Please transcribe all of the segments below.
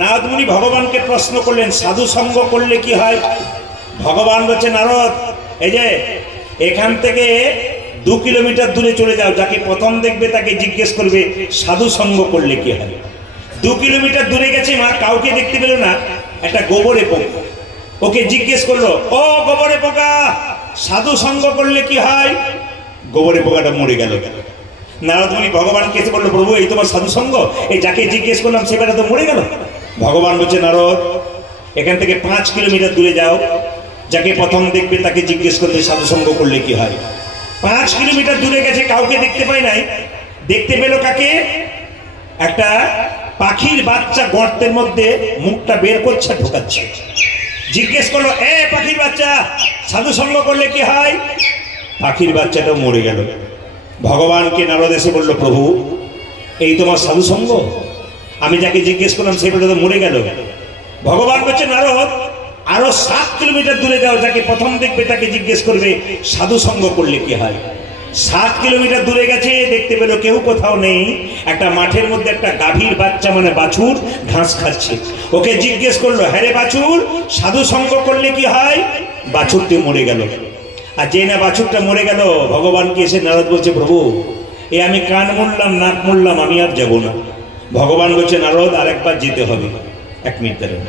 নারদ মুনি ভগবানকে প্রশ্ন করলেন সাধু সঙ্গ করলে কি হয়। ভগবান বলছে নারদ এই যে এখান থেকে 2 কিলোমিটার দূরে চলে যাও, যাকে প্রথম দেখবে তাকে জিজ্ঞেস করবে সাধু সঙ্গ করলে কি হয়। 2 কিলোমিটার দূরে গেছে, মা কাউকে দেখতে পেল না, একটা গোবরে পোকা ওকে জিজ্ঞেস করলো, ও গোবরে পোকা সাধু সঙ্গ করলে কি হয়। গোবরে পোকাটা মরে গেল। নারদ মুনি ভগবানকে এসে বললো প্রভু এই তোমার সাধু সঙ্গ, এই যাকে জিজ্ঞেস করলাম সে বেটা তো মরে গেল। ভগবান বলছে নারদ এখান থেকে 5 কিলোমিটার দূরে যাও, যাকে প্রথম দেখবে তাকে জিজ্ঞেস করলে সাধু সঙ্গ করলে কি হয়। 5 কিলোমিটার দূরে গেছে, কাউকে দেখতে পাই নাই, দেখতে পেল কাকে, একটা পাখির বাচ্চা গর্তের মধ্যে মুখটা বের করছে ঢোকাচ্ছে। জিজ্ঞেস করলো এ পাখির বাচ্চা সাধু সঙ্গ করলে কি হয়। পাখির বাচ্চাটাও মরে গেল। ভগবানকে নারদ এসে বলল প্রভু এই তোমার সাধু সঙ্গ, আমি যাকে জিজ্ঞেস করলাম সে বেটা তো মরে গেল। ভগবান বলছে নারদ আরো 7 কিলোমিটার দূরে যাও, যাকে প্রথম দেখবে তাকে জিজ্ঞেস করবে সাধু সঙ্গ করলে কি হয়। 7 কিলোমিটার দূরে গেছে, দেখতে পেল কেউ কোথাও নেই, একটা মাঠের মধ্যে একটা গাভীর বাচ্চা মানে বাছুর ঘাস খাচ্ছে। ওকে জিজ্ঞেস করলো হ্যাঁ রে বাছুর সাধু সঙ্গ করলে কি হয়। বাছুরটি মরে গেল। আর যে না বাছুরটা মরে গেল, ভগবানকে এসে নারদ বলছে প্রভু এ আমি কান মুড়লাম নাক মুড়লাম, আমি আর যাব না। ভগবান বলছে নারদ আরেকবার যেতে হবে। 1 মিনিট দাঁড়ান।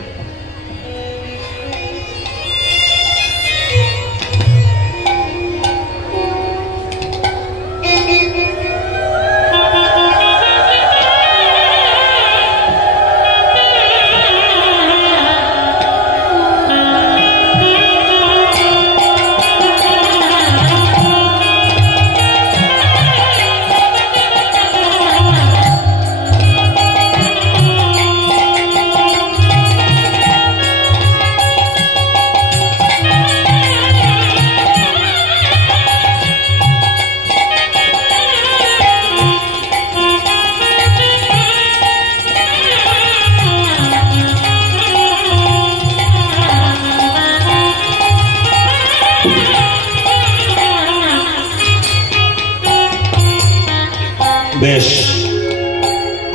বেশ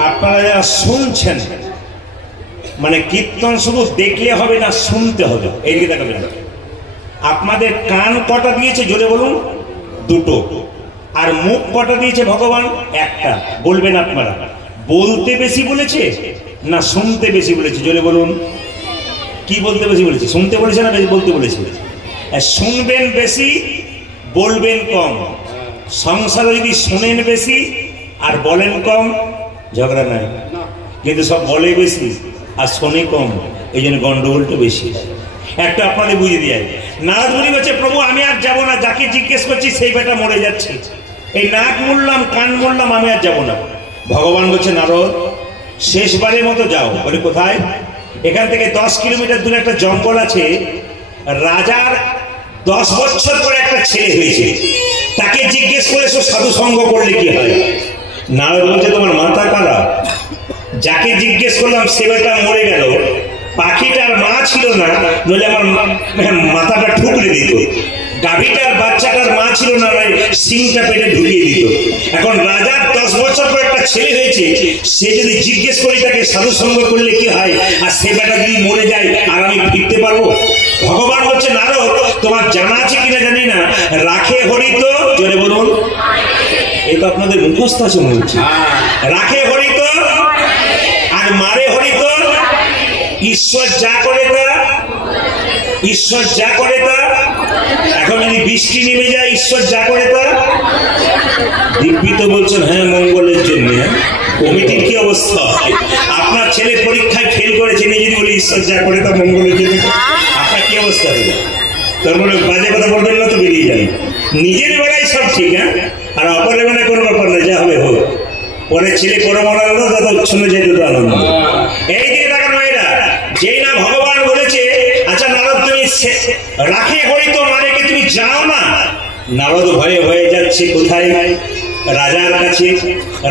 আপনারা যারা শুনছেন মানে কীর্তন শুধু দেখলে হবে না, শুনতে হবে। এইদিকে দেখাবেন। আপনাদের কান কটা দিয়েছে জোরে বলুন? 2টো। আর মুখ কটা দিয়েছে ভগবান? 1টা। বলবেন আপনারা বলতে বেশি বলেছে না শুনতে বেশি বলেছে? জোরে বলুন। কি বলতে বেশি বলেছে? শুনতে বলেছে না বলতে বলেছে? শুনবেন বেশি বলবেন কম। সংসারে যদি শোনেন বেশি আর বলেন কম ঝগড়া নাই, কিন্তু সব বলে বেশি আর শোনে কম, এই জন্য গন্ডগোলটা বেশি। একটা আপনাদের বুঝিয়ে দিয়ে নারদ মুনি বলছে প্রভু আমি আর যাবো না, যাকে জিজ্ঞেস করছি সেই বেটা মরে যাচ্ছে, এই নাক মুড়লাম কান মুড়লাম, আমি আর যাবো না। ভগবান বলছে নারদ শেষবারের মতো যাও। বলে কোথায়? এখান থেকে 10 কিলোমিটার দূরে একটা জঙ্গল আছে, রাজার 10 বছর পরে একটা ছেলে হয়েছে, তাকে জিজ্ঞেস করেছো সাধু সঙ্গ করলে কি হয়। নারদ বলছে তোমার মাথা খারাপ, যাকে জিজ্ঞেস করলাম সে বেটা মরে গেল, পাখিটার মা ছিল না, নইলে আমার মাথাটা ঠুকরে দিত, গাভীটার বাচ্চাটার মা ছিল না, সিংটা পেটে ঢুকিয়ে দিত। এখন রাজার 10 বছর পর একটা ছেলে হয়েছে, সে যদি জিজ্ঞেস করি তাকে সাধু সঙ্গ করলে কি হয়, আর সে বেটা যদি মরে যায় আর আমি ফিরতে পারবো? ভগবান বলছে নারদ তোমার জানা আছে কিনা জানি না, রাখে হরিত, জোরে বলুন, এই তো আপনাদের মুখস্থ আছে মনে হচ্ছে, রাখে হরিত আর মারে হরিত, ঈশ্বর যা করে তা, ঈশ্বর যা করে তা। এখন যদি বৃষ্টি নেমে যায় ঈশ্বর যা করে তা। দিব্যি তো বলছেন হ্যাঁ মঙ্গলের জন্য। কমিটির কি অবস্থা? আপনার ছেলে পরীক্ষায় ফেল করেছে, যদি বলি ঈশ্বর যা করে তা মঙ্গলের জন্য, আপনার কি অবস্থা হবে? তার মানে বাজে কথা বলবেন না তো বেরিয়ে যান। নিজের বেলায় সব ঠিক, হ্যাঁ, আর অপরের বেলায় কোনো ব্যাপার না, যা হবে হোক। পরে ছেলে পরম আনন্দ, তত শুনে যেত আনন্দ। এই দিকে তাকানো এরা, যেই না ভগবান বলেছে আচ্ছা নারদ তুমি রাখে হরিত মানে কি তুমি যাও না? নারদ ভয়ে হয়ে যাচ্ছে কোথায়? রাজার কাছে।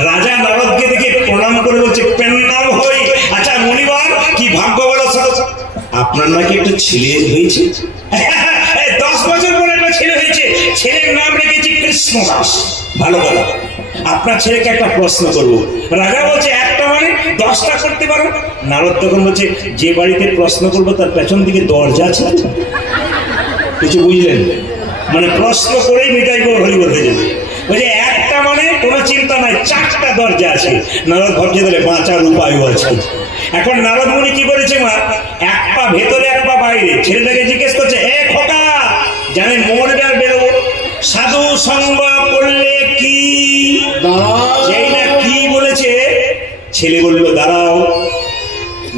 রাজা নারদকে দেখে প্রণাম করে বলছে প্রণাম হই, আচ্ছা মনিবর কি ভাগ্য বলো, আপনার নাকি একটা ছেলে হয়েছে, 10 বছর পরে একটা ছেলে হয়েছে, ছেলের নাম রেখেছি কৃষ্ণদাস। ভালো কথা, আপনার ছেলেকে একটা প্রশ্ন করবো। রাজা বলছে একটা মানে 10টা করতে পারো। নারদ তখন বলছে, যে বাড়িতে প্রশ্ন করবো তার পেছন দিকে দরজা আছে। কিছু বুঝলেন? মানে প্রশ্ন করেই মিটাই করে হরি বলতে যাবে। বলছে একটা মানে কোনো চিন্তা নাই, 4টা দরজা আছে। নারদ ভাবছে তাহলে বাঁচার উপায়ও আছে। এখন নারদ মুনি কি করেছে মা, এক পা ভেতরে এক পা বাইরে। ছেলেটাকে জিজ্ঞেস করছে, এ খোকা, জানেন মরবে আর বেরোবো, সাধু সঙ্গ করলে কি? যেই না কি বলেছে, ছেলে বললো দাঁড়াও।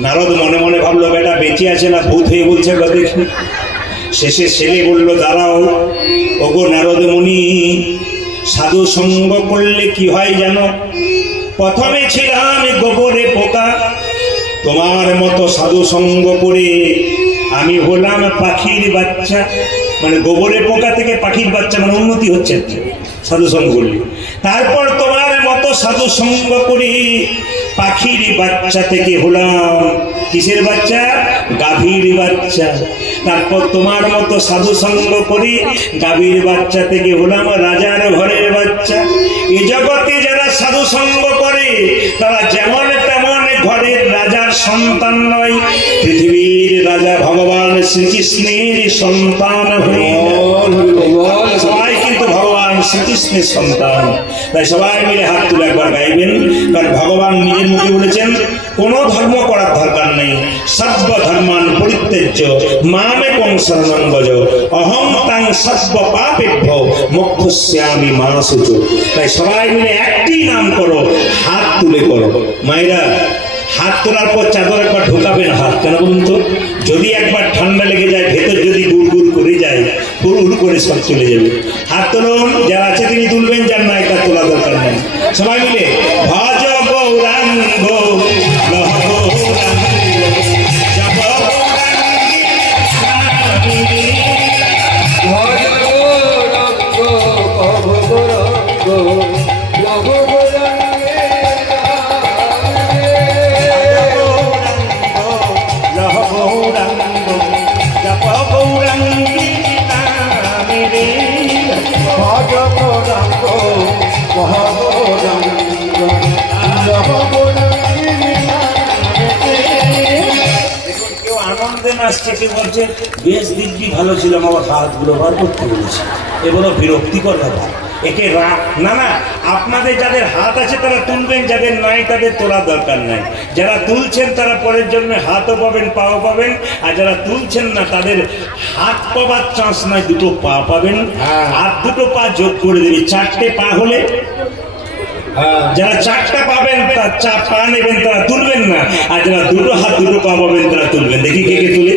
নারদ মনে মনে ভাবলো বেটা বেঁচে আছে না ভূত হয়ে বলছে দেখি। শেষে ছেলে বললো দাঁড়াও, ওগো নারদ মুনি, সাধু সঙ্গ করলে কি হয় জানো? প্রথমে ছিলাম গোবরে পোকা, তোমার মতো সাধু সঙ্গ করে আমি হলাম পাখির বাচ্চা। মানে গোবরে পোকা থেকে পাখির বাচ্চা, মানে উন্নতি হচ্ছে সাধু সঙ্গ করলে। তারপর তোমার মতো সাধু সঙ্গ করে পাখির বাচ্চা থেকে হলাম কিসের বাচ্চা? গাভীর বাচ্চা। তারপর তোমার মতো সাধু সঙ্গ করি গাভীর বাচ্চা থেকে হলাম রাজার ঘরের বাচ্চা। এই জগতে যারা সাধু সঙ্গ করে তারা যেমন তেমন ঘরের রাজার সন্তান নয়, পৃথিবীর রাজা ভগবান শ্রীকৃষ্ণের সন্তান হয়ে সবাই কিন্তু ভগবান শ্রীকৃষ্ণের সন্তান। তাই সবাই মিলে হাত তুলে একবার গাইবেন, কারণ ভগবান নিজের মুখে বলেছেন কোন ধর্ম করার দরকার নেই, সর্ব ধর্মান পরিত্যাজ্য মামেকং শরণং ব্রজ অহং তাং সর্ব পাপেভ্যো মোক্ষয়িষ্যামি মা শুচো। তাই সবাই মিলে একটি নাম করো, হাত তুলে করো। মায়েরা হাত তোলার পর চাদর একবার ঢোকাবেন হাত, কেন বলুন তো? যদি একবার ঠান্ডা লেগে যায়, ভেতর যদি গুড় করে যায়, হুড় করে সব চলে যাবে। হাত তুলুন, যারা আছে তিনি তুলবেন, যার নাই তার তোলা দরকার নেই। সবাই মিলে ভজ গৌরাঙ্গ আসছে, কেউ বলছে বেশ দিব্যি ভালো ছিল, আমার হাতগুলো বার করতে বলেছে, এগুলো বিরক্তিকর ব্যাপার। একে না না, আপনাদের যাদের হাত আছে তারা তুলবেন, যাদের নাই তাদের তোলার দরকার নাই। যারা তুলছেন তারা পরের জন্য হাতও পাবেন, পাও পাবেন, আর যারা তুলছেন না তাদের হাত পাবার চান্স নাই, দুটো পা পাবেন। হাত দুটো পা যোগ করে দেবে, 4টে পা হলে যারা 4টা পাবেন তার 4 পা নেবেন, তারা তুলবেন না। আর যারা দুটো হাত দুটো পা পাবেন তারা তুলবেন। দেখি কে কে তুলে।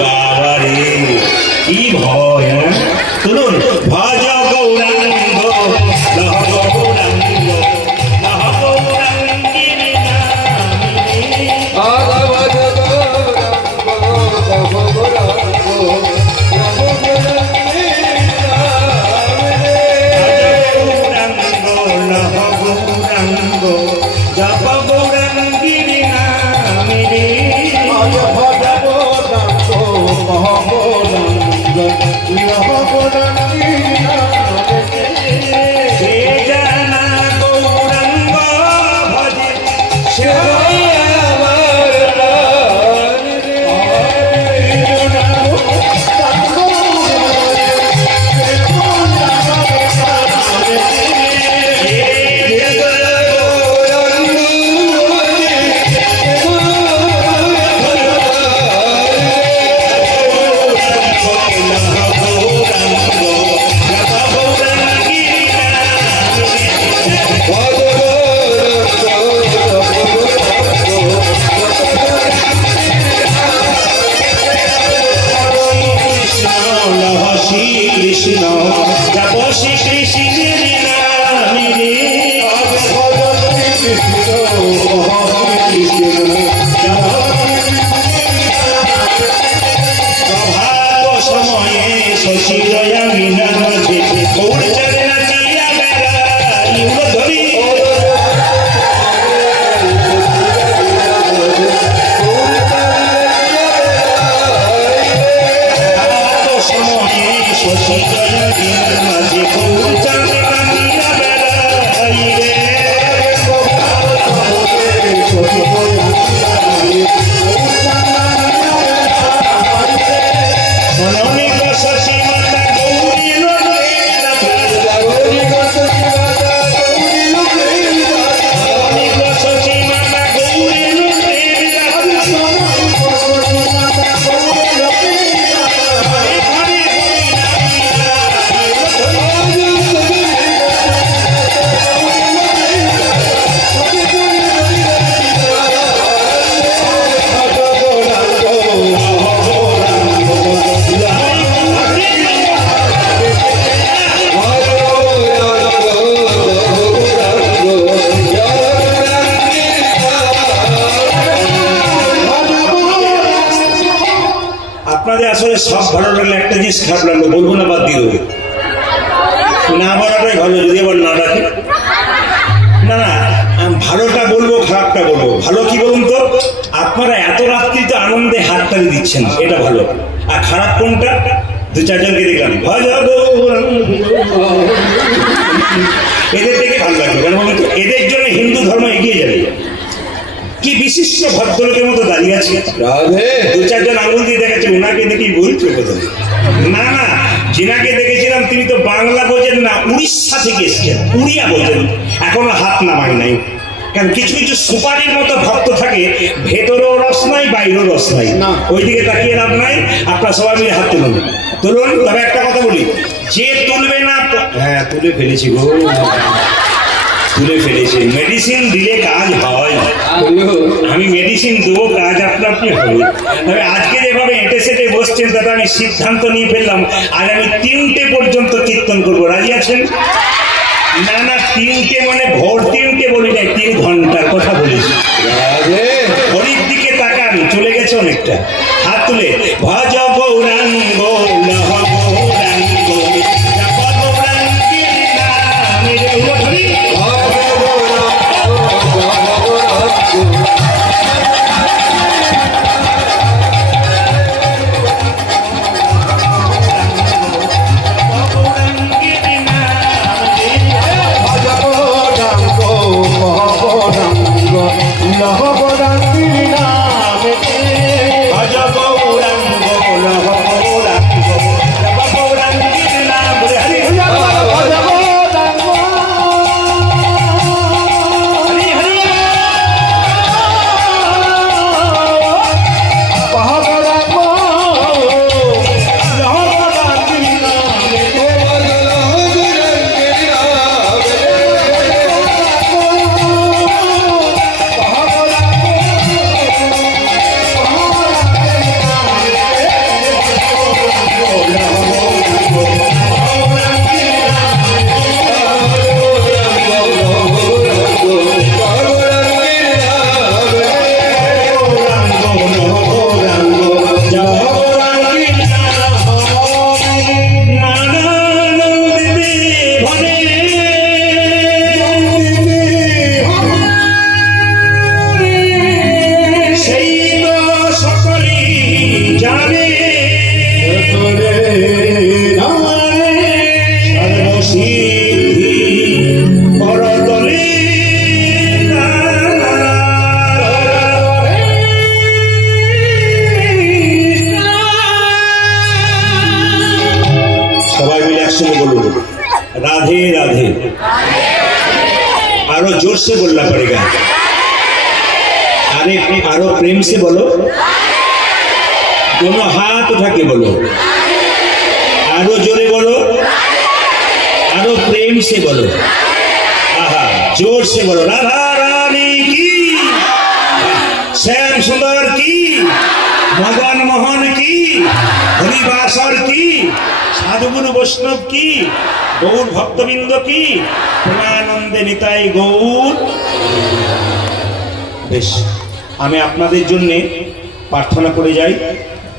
বাবা রে, কি ভয়! তুলুন, ভজ গৌরাঙ্গ লহ গৌরাঙ্গ লহ গৌরাঙ্গিনী নামিনী। ভজ গৌরাঙ্গ লহ গৌরাঙ্গ জপ গৌরাঙ্গিনী নামিনী। ভজ গৌরাঙ্গ লহ গৌরাঙ্গ লহ গৌরাঙ্গিনী নামিনী। সে জানা গৌরাঙ্গ ভজে সে বলে সব ভালো লাগলে একটা জিনিস খারাপ লাগলো, বলবো না, বাদ দিয়ে দেবো। না বলাটাই ভালো, যদি আবার না ডাকে। না না, ভালোটা বলবো, খারাপটা বলবো। ভালো কি বলুন তো, আপনারা এত রাত্রি তো আনন্দে হাততালি দিচ্ছেন, এটা ভালো। আর খারাপ কোনটা? দু চারজনকে দেখলাম এদের থেকে ভালো লাগবে, কেন বলুন তো? এদের জন্য হিন্দু ধর্ম এগিয়ে যাবে। কি বিশিষ্ট ভদ্রলোকের মতো দাঁড়িয়ে আছে, দু চারজন আঙুল দিয়ে দেখাচ্ছে, ওনাকে দেখেই বলছে কোথাও। না না, যিনাকে দেখেছিলাম তিনি তো বাংলা বোঝেন না, উড়িষ্যা থেকে এসেছেন, উড়িয়া বোঝেন, এখনো হাত নামাই নাই। কারণ কিছু কিছু সুপারির মতো ভক্ত থাকে, ভেতরেও রস নাই, বাইরেও রস নাই, ওইদিকে তাকিয়ে লাভ নাই। আপনার সবাই মিলে হাত তুলুন, তুলুন। তবে একটা কথা বলি, যে তুলবে না, হ্যাঁ তুলে ফেলেছি গো, তুলে ফেলেছি। মেডিসিন দিলে কাজ হয়, আমি মেডিসিন দেবো, কাজ আপনা আপনি হবে। তবে আজকে যেভাবে এঁটে সেটে বসছেন, তাতে আমি সিদ্ধান্ত নিয়ে ফেললাম, আজ আমি 3টে পর্যন্ত কীর্তন করবো। রাজি আছেন? না না, 3টে মানে ভোর 3টে বলি নাই, 3 ঘন্টার কথা বলেছি। ঘড়ির দিকে তাকান, চলে গেছে অনেকটা। হাত তুলে ভজ গৌরাঙ্গ লহ গৌরাঙ্গ राधे राधे। आरो जोर से बोलना पड़ेगा, अरे आरो प्रेम से बोलो, दोनों हाथ उठा के बोलो, आरो जोरे बोलो, आरो प्रेम से बोलो, आहा जोर से बोलो। राधा रानी की, श्याम सुंदर की, मदन मोहन की, हरिवासर की, साधुगुरु वैष्णव की, गौर भक्तबिंद की, प्रेमानंदे निताई गौर। বেশ, আমি আপনাদের জন্য প্রার্থনা করে যাই,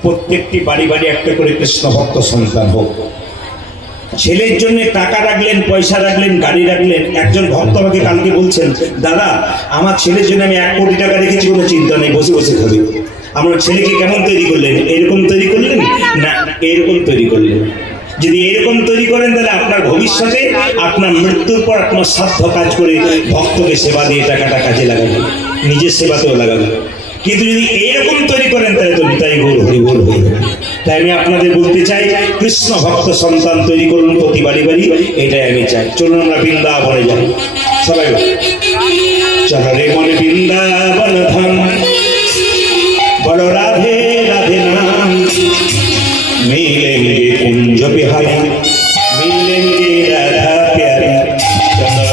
প্রত্যেকটি বাড়ি বাড়ি একটা করে কৃষ্ণ ভক্ত সন্তান হোক। ছেলের জন্য টাকা রাখলেন, পয়সা রাখলেন, গাড়ি রাখলেন। একজন ভক্ত আমাকে কালকে বলছেন, দাদা আমার ছেলের জন্য আমি 1 কোটি টাকা রেখেছি, কোনো চিন্তা নেই, বসে বসে খাবে। আমার ছেলেকে কেমন তৈরি করলেন? এরকম তৈরি করলেন না, এরকম তৈরি করলেন। যদি এরকম তৈরি করেন তাহলে আপনার ভবিষ্যতে, আপনার মৃত্যুর পর আপনার সাধ্য কাজ করে ভক্তকে সেবা দিয়ে টাকাটা কাজে লাগাবেন, নিজের সেবাতেও লাগাবেন। কিন্তু যদি এইরকম তৈরি করেন তাহলে তো নিতাই গৌর হরিবোল হয়ে যাবে। তাই আমি আপনাদের বলতে চাই, কৃষ্ণ ভক্ত সন্তান তৈরি করুন প্রতি বাড়ি বাড়ি, এটাই আমি চাই। চলুন আমরা বৃন্দাবনে যাই, সবাই চল রে মনে বৃন্দাবন ধাম, বলো রাধে রাধে नाम, मिलेंगे कुंज बिहारी, मिलेंगे राधा प्यारी, चलो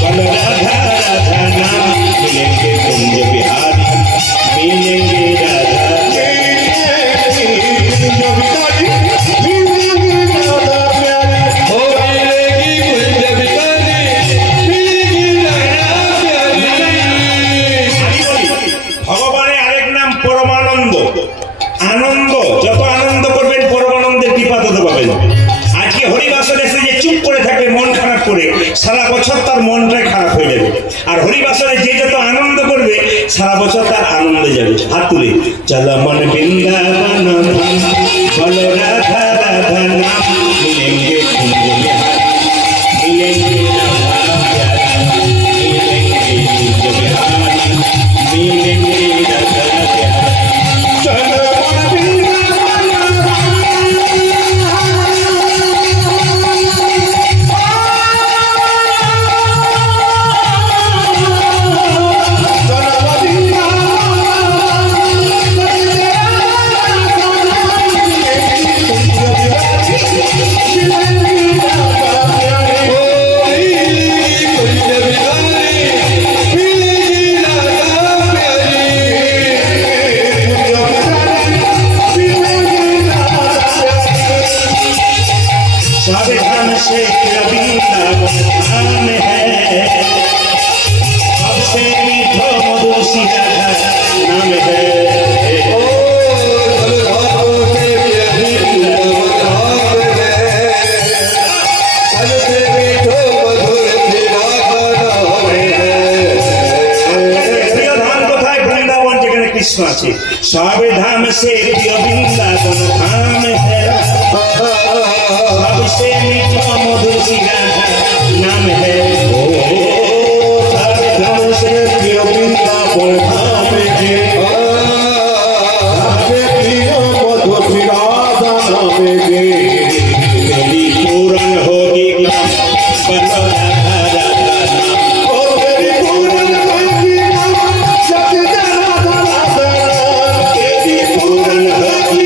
बोलो राधा राधा नाम, मिलेंगे कुंज बिहारी, मिलेंगे राधा যে যত আনন্দ করবে সারা বছর তার আনন্দে যাবে। হাত তুলে চলো মন বৃন্দাবন বলো রাধা রাধা নাম মিলেंगे कुंज बिहारी मिलेंगे राधा प्यारा मिलेंगे कुंज बिहारी मिलेंगे राधा प्यारा चलो मन बृंदावन सावधान से वृंदावन धाम है सबसे मीठो मधुर सी राधा नाम है। कृष्ण আছে सावधान से वृंदावन धाम है सबसे मीठा मधुर सी राधा नाम है। ओ सावधान से वृंदावन धाम है सबसे मीठा मधुर सी राधा नाम है। तेरी पूरन होगी बनो राधा राधा नाम ओ तेरी पूरन होगी तेरी पूरन होगी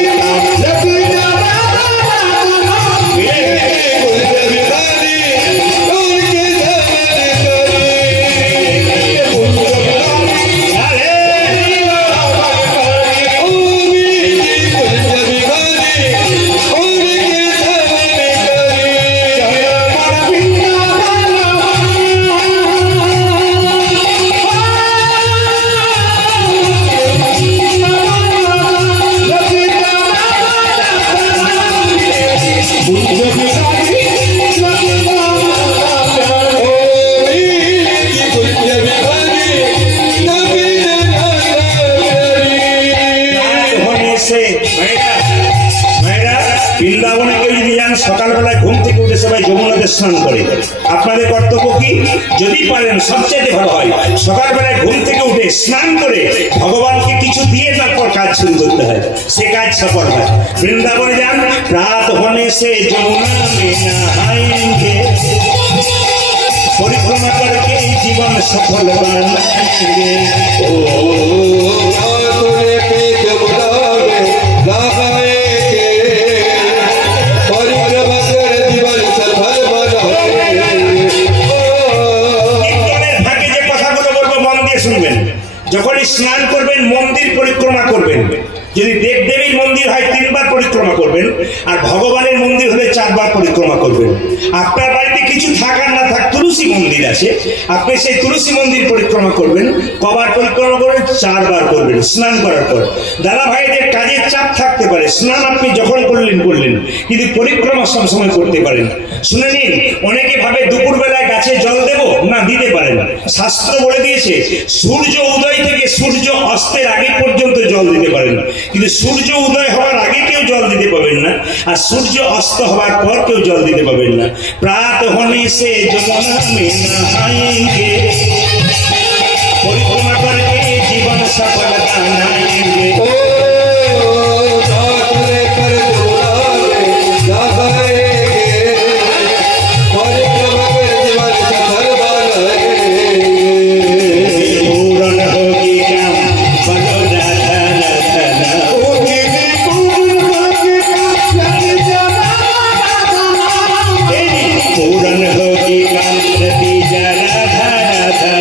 বৃন্দাবনে কেউ যদি যান সকালবেলায় ঘুম থেকে উঠে সবাই যমুনাতে স্নান করে। আপনাদের কর্তব্য কি যদি পারেন সবচেয়ে ভালো হয় সকালবেলায় ঘুম থেকে উঠে স্নান করে ভগবানকে কিছু দিয়ে তারপর কাজ শুরু করতে হয়, সে কাজ সফল হয়। বৃন্দাবনে যান রাত होने से যমুনা में नहाएंगे परिक्रमा करके जीवन सफल बनाएंगे। ओ যখন স্নান করবেন মন্দির পরিক্রমা করবেন, যদি দেবদেবীর মন্দির হয় 3 বার পরিক্রমা করবেন আর ভগবানের মন্দির হলে 4 বার পরিক্রমা করবেন। আপনার বাড়িতে কিছু থাক আর না থাক তুলসী মন্দির আছে, আপনি সেই তুলসী মন্দির পরিক্রমা করবেন। কবার পরিক্রমা করবেন? 4 বার করবেন স্নান করার পর। দাদা ভাইদের কাজের চাপ থাকতে পারে, স্নান আপনি যখন করলেন কিন্তু পরিক্রমা সবসময় করতে পারেন। শুনে নিন, অনেকে ভাবে দুপুরবেলায় গাছে জল দেব না, দিতে পারেন। শাস্ত্র বলে দিয়েছে সূর্য উদয় থেকে সূর্য অস্তের আগে পর্যন্ত জল দিতে পারেন, কিন্তু সূর্য উদয় হওয়ার আগে কেউ জল দিতে পাবেন না, আর সূর্য অস্ত হওয়ার পর কেউ জল দিতে পাবেন না। প্রাত होने से যমুনা में नहाएंगे परिक्रमा करके जीवन सफल बनाएंगे। पूरन होगी राधा राधा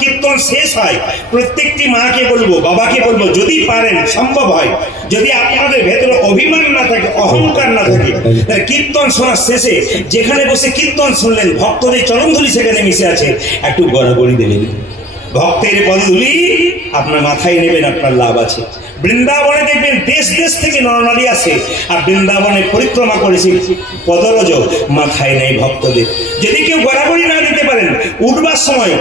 কীর্তন শেষ হয় প্রত্যেকটি মাকে বলবো, বাবাকে বলবো, যদি পারেন, সম্ভব হয়, যদি আপনাদের ভেতরে অভিমান না থাকে, অহংকার না থাকে, তাহলে কীর্তন শোনার শেষে যেখানে বসে কীর্তন শুনলেন, ভক্তদের চরণধুলি সেখানে মিশে আছে, একটু গড়াগড়ি দেবেন। ভক্তের পদধূলি আপনার মাথায় নেবেন, আপনার লাভ আছে। বৃন্দাবনে দেখবেন দেশ দেশ থেকে নরনারী আসে, আর বৃন্দাবনে পরিক্রমা করেছে, পদরজ মাথায় নেই ভক্তদের। যদি কেউ গড়াগড়ি না দিতে পারেন, উঠবার সময়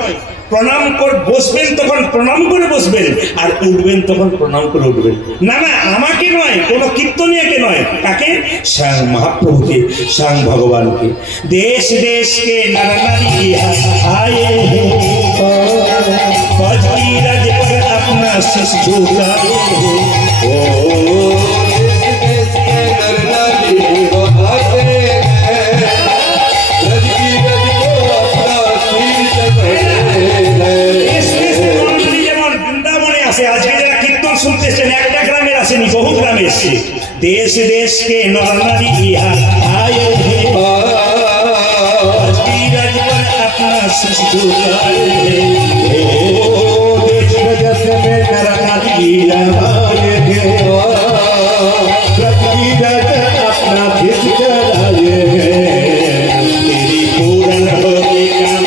প্রণাম করে বসবেন, তখন প্রণাম করে বসবেন, আর উঠবেন তখন প্রণাম করে উঠবেন। না না, আমাকে নয়, কোনো কীর্তনীয়কে নয়, কাকে? স্বয়ং মহাপ্রভুকে, স্বয়ং ভগবানকে। দেশ দেশকে নরনারী আয়ে হে, রাজ पर अपना शीश झुकाए ओ বৃন্দাবনে আসে। আজকে যারা কীর্তন শুনতেছেন, একটা গ্রামের আসেনি, বহু গ্রামে এসছে। দেশ দেশ কে নরনারী ইহা আয়ে হে, রাজ पर अपना शीश झुकाए अपना खिच कराए तेरी पूरन हो के काम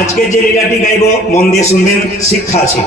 আজকে যে লীলাটি গাইব মন দিয়ে শুনবেন, শিক্ষা আছে।